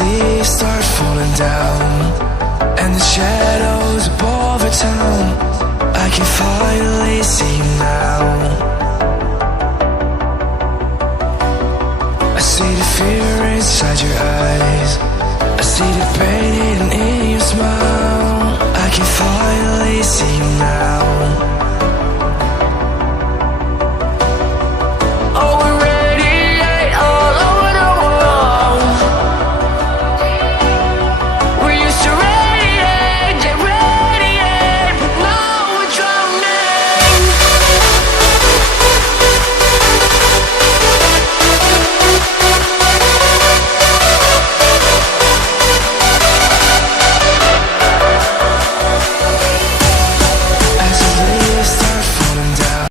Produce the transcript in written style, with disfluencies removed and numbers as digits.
leaves start falling down, and the shadows above the town, I can finally see you now. I see the fear inside your eyes, I see the pain hidden in your smile. I can finally see you now.